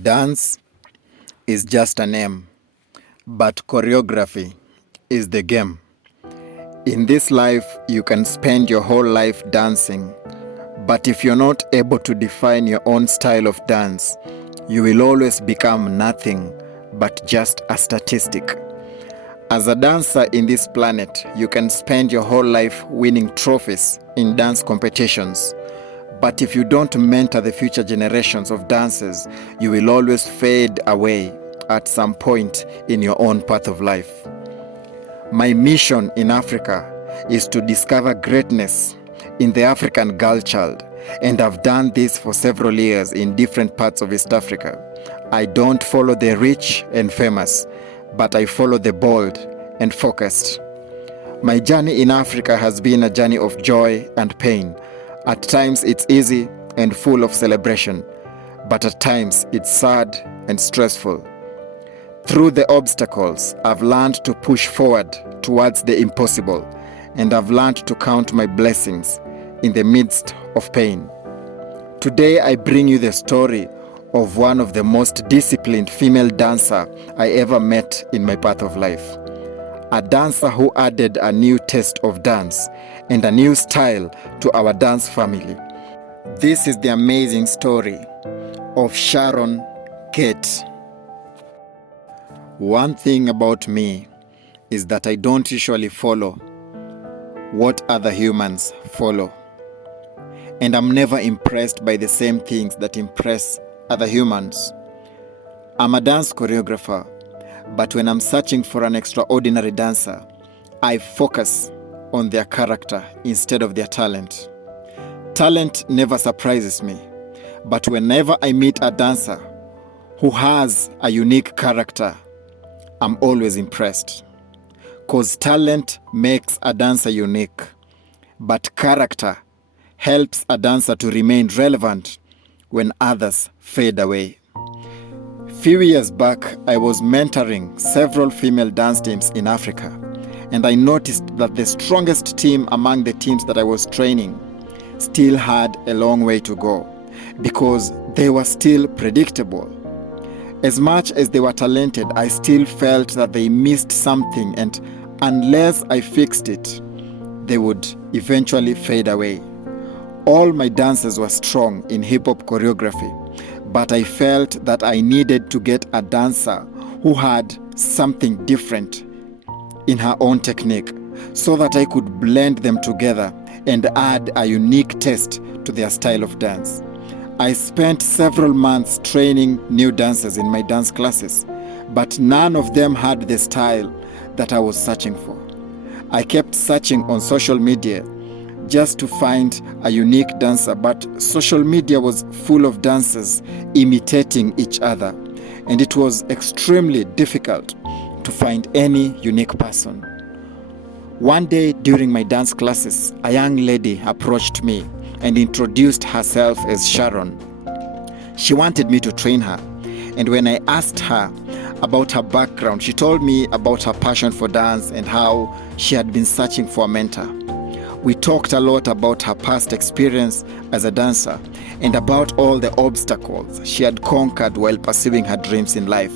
Dance is just a name, but choreography is the game. In this life, you can spend your whole life dancing, but if you're not able to define your own style of dance, you will always become nothing but just a statistic. As a dancer in this planet, you can spend your whole life winning trophies in dance competitions. But if you don't mentor the future generations of dancers, you will always fade away at some point in your own path of life. My mission in Africa is to discover greatness in the African girl child, and I've done this for several years in different parts of East Africa. I don't follow the rich and famous, but I follow the bold and focused. My journey in Africa has been a journey of joy and pain. At times it's easy and full of celebration, but at times it's sad and stressful. Through the obstacles, I've learned to push forward towards the impossible, and I've learned to count my blessings in the midst of pain. Today I bring you the story of one of the most disciplined female dancer I ever met in my path of life. A dancer who added a new taste of dance and a new style to our dance family. This is the amazing story of Sharon Cate. One thing about me is that I don't usually follow what other humans follow. And I'm never impressed by the same things that impress other humans. I'm a dance choreographer, but when I'm searching for an extraordinary dancer, I focus on their character instead of their talent. Talent never surprises me, but whenever I meet a dancer who has a unique character, I'm always impressed. Because talent makes a dancer unique, but character helps a dancer to remain relevant when others fade away. Few years back, I was mentoring several female dance teams in Africa, and I noticed that the strongest team among the teams that I was training still had a long way to go because they were still predictable. As much as they were talented, I still felt that they missed something, and unless I fixed it, they would eventually fade away. All my dancers were strong in hip-hop choreography, but I felt that I needed to get a dancer who had something different in her own technique so that I could blend them together and add a unique taste to their style of dance. I spent several months training new dancers in my dance classes, but none of them had the style that I was searching for. I kept searching on social media just to find a unique dancer, but social media was full of dancers imitating each other, and it was extremely difficult to find any unique person. One day during my dance classes, a young lady approached me and introduced herself as Sharon. She wanted me to train her, and when I asked her about her background, she told me about her passion for dance and how she had been searching for a mentor. We talked a lot about her past experience as a dancer and about all the obstacles she had conquered while pursuing her dreams in life.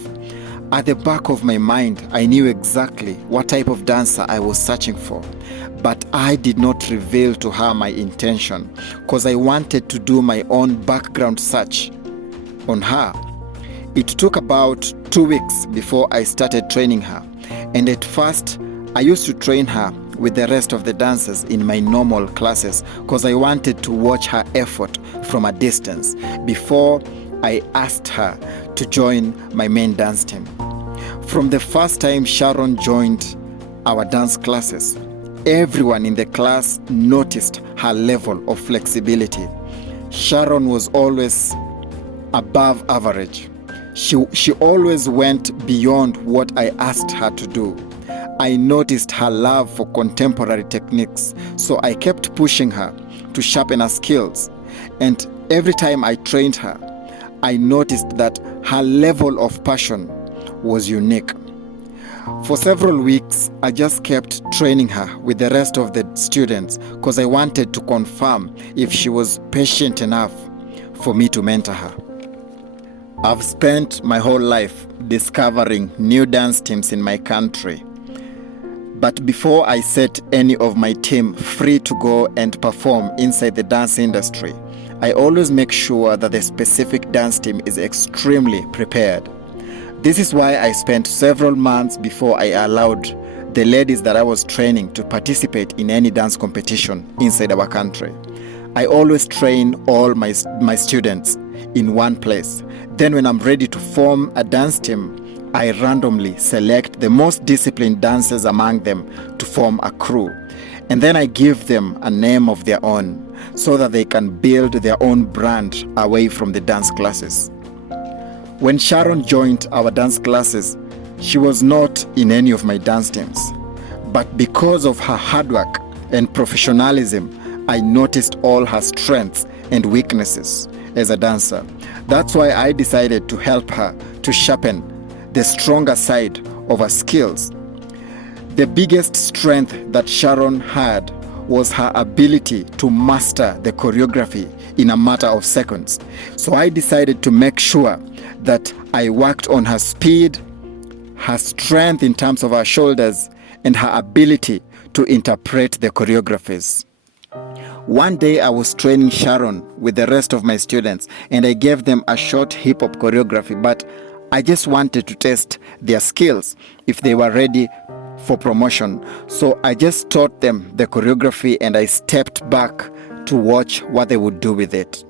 At the back of my mind, I knew exactly what type of dancer I was searching for, but I did not reveal to her my intention because I wanted to do my own background search on her. It took about 2 weeks before I started training her, and at first I used to train her with the rest of the dancers in my normal classes because I wanted to watch her effort from a distance before I asked her to join my main dance team. From the first time Sharon joined our dance classes, everyone in the class noticed her level of flexibility. Sharon was always above average. She always went beyond what I asked her to do. I noticed her love for contemporary techniques, so I kept pushing her to sharpen her skills. And every time I trained her, I noticed that her level of passion was unique. For several weeks, I just kept training her with the rest of the students because I wanted to confirm if she was patient enough for me to mentor her. I've spent my whole life discovering new dance teams in my country. But before I set any of my team free to go and perform inside the dance industry, I always make sure that the specific dance team is extremely prepared. This is why I spent several months before I allowed the ladies that I was training to participate in any dance competition inside our country. I always train all my students in one place. Then when I'm ready to form a dance team, I randomly select the most disciplined dancers among them to form a crew. And then I give them a name of their own so that they can build their own brand away from the dance classes. When Sharon joined our dance classes, she was not in any of my dance teams. But because of her hard work and professionalism, I noticed all her strengths and weaknesses as a dancer. That's why I decided to help her to sharpen the stronger side of her skills. The biggest strength that Sharon had was her ability to master the choreography in a matter of seconds. So I decided to make sure that I worked on her speed, her strength in terms of her shoulders, and her ability to interpret the choreographies. One day I was training Sharon with the rest of my students, and I gave them a short hip-hop choreography, but I just wanted to test their skills if they were ready for promotion. So I just taught them the choreography and I stepped back to watch what they would do with it.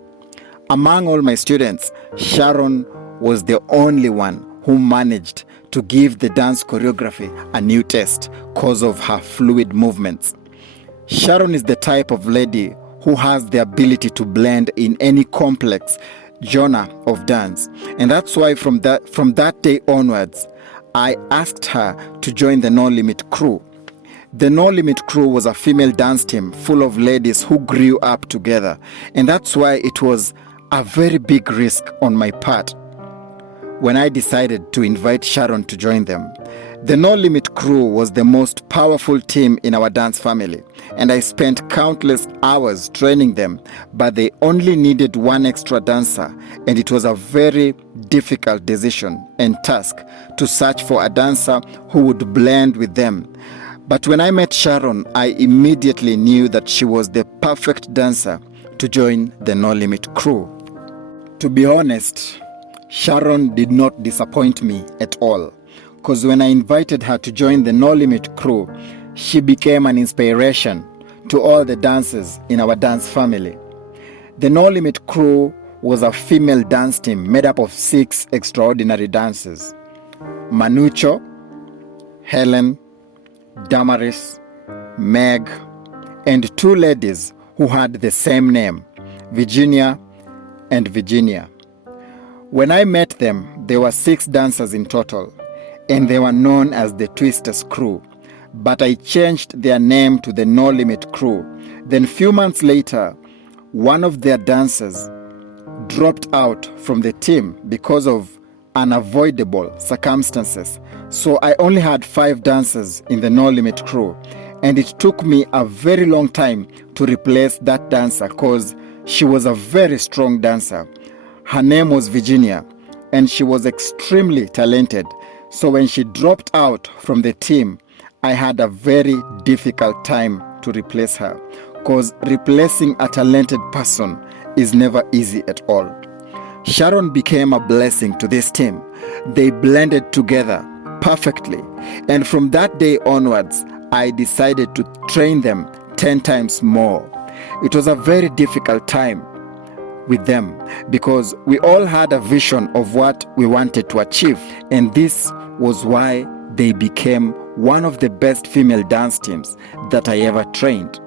Among all my students, Sharon was the only one who managed to give the dance choreography a new test because of her fluid movements. Sharon is the type of lady who has the ability to blend in any complex genre of dance. And that's why from that day onwards, I asked her to join the No Limit crew. The No Limit crew was a female dance team full of ladies who grew up together. And that's why it was a very big risk on my part when I decided to invite Sharon to join them. The No Limit crew was the most powerful team in our dance family, and I spent countless hours training them, but they only needed one extra dancer, and it was a very difficult decision and task to search for a dancer who would blend with them. But when I met Sharon, I immediately knew that she was the perfect dancer to join the No Limit crew. To be honest, Sharon did not disappoint me at all, because when I invited her to join the No Limit crew, she became an inspiration to all the dancers in our dance family. The No Limit crew was a female dance team made up of 6 extraordinary dancers: Manucho, Helen, Damaris, Meg, and 2 ladies who had the same name, Virginia and Virginia. When I met them, there were 6 dancers in total, and they were known as the Twisters crew, but I changed their name to the No Limit crew. Then few months later, one of their dancers dropped out from the team because of unavoidable circumstances. So I only had 5 dancers in the No Limit crew, and it took me a very long time to replace that dancer because she was a very strong dancer. Her name was Virginia, and she was extremely talented. So when she dropped out from the team, I had a very difficult time to replace her, because replacing a talented person is never easy at all. Sharon became a blessing to this team. They blended together perfectly, and from that day onwards, I decided to train them 10 times more. It was a very difficult time with them because we all had a vision of what we wanted to achieve, and this was why they became one of the best female dance teams that I ever trained.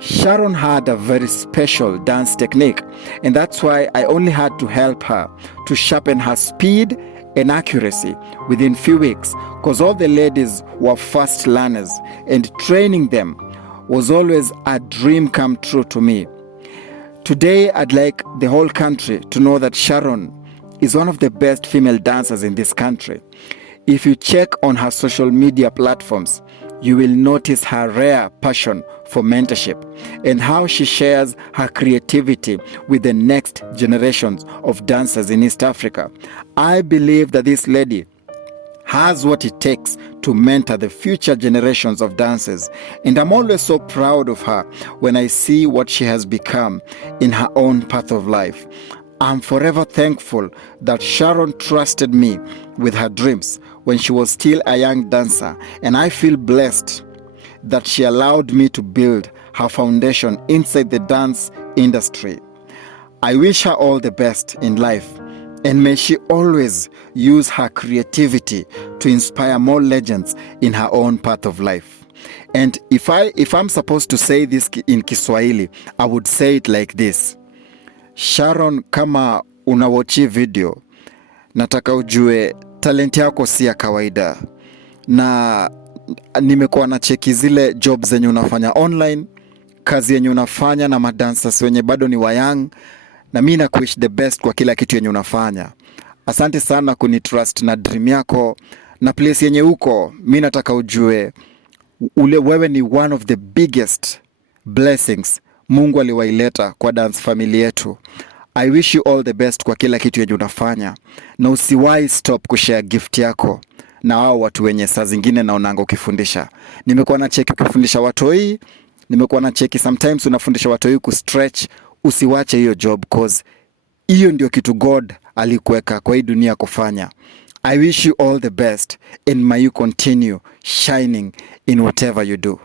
Sharon had a very special dance technique, and that's why I only had to help her to sharpen her speed and accuracy within few weeks, because all the ladies were fast learners, and training them was always a dream come true to me. Today, I'd like the whole country to know that Sharon is one of the best female dancers in this country. If you check on her social media platforms, you will notice her rare passion for mentorship and how she shares her creativity with the next generations of dancers in East Africa. I believe that this lady has what it takes to mentor the future generations of dancers, and I'm always so proud of her when I see what she has become in her own path of life. I'm forever thankful that Sharon trusted me with her dreams when she was still a young dancer, and I feel blessed that she allowed me to build her foundation inside the dance industry. I wish her all the best in life, and may she always use her creativity to inspire more legends in her own path of life. And if I'm supposed to say this in Kiswahili, I would say it like this. Sharon, kama unawachi video, nataka ujue talent yako si ya kawaida. Na nimekuwa na cheki zile jobs zenye unafanya online, kazi yenye unafanya na madancers wenye bado ni wayang, na mimi na wish the best kwa kila kitu yenye unafanya. Asante sana kunitrust na dream yako na place yenye uko. Mimi nataka ujue wewe ni one of the biggest blessings Mungu aliwaileta kwa dance family yetu. I wish you all the best kwa kila kitu yenye unafanya, na usiwahi stop kushare gift yako na hao watu wenye saa zingine naonanga ukifundisha. Nimekuwa na cheki ukifundisha watoi, nimekuwa na cheki sometimes unafundisha watoi ku stretch. Usiwache hiyo job, cause hiyo ndio kitu God alikuweka kwa hii dunia kufanya. I wish you all the best and may you continue shining in whatever you do.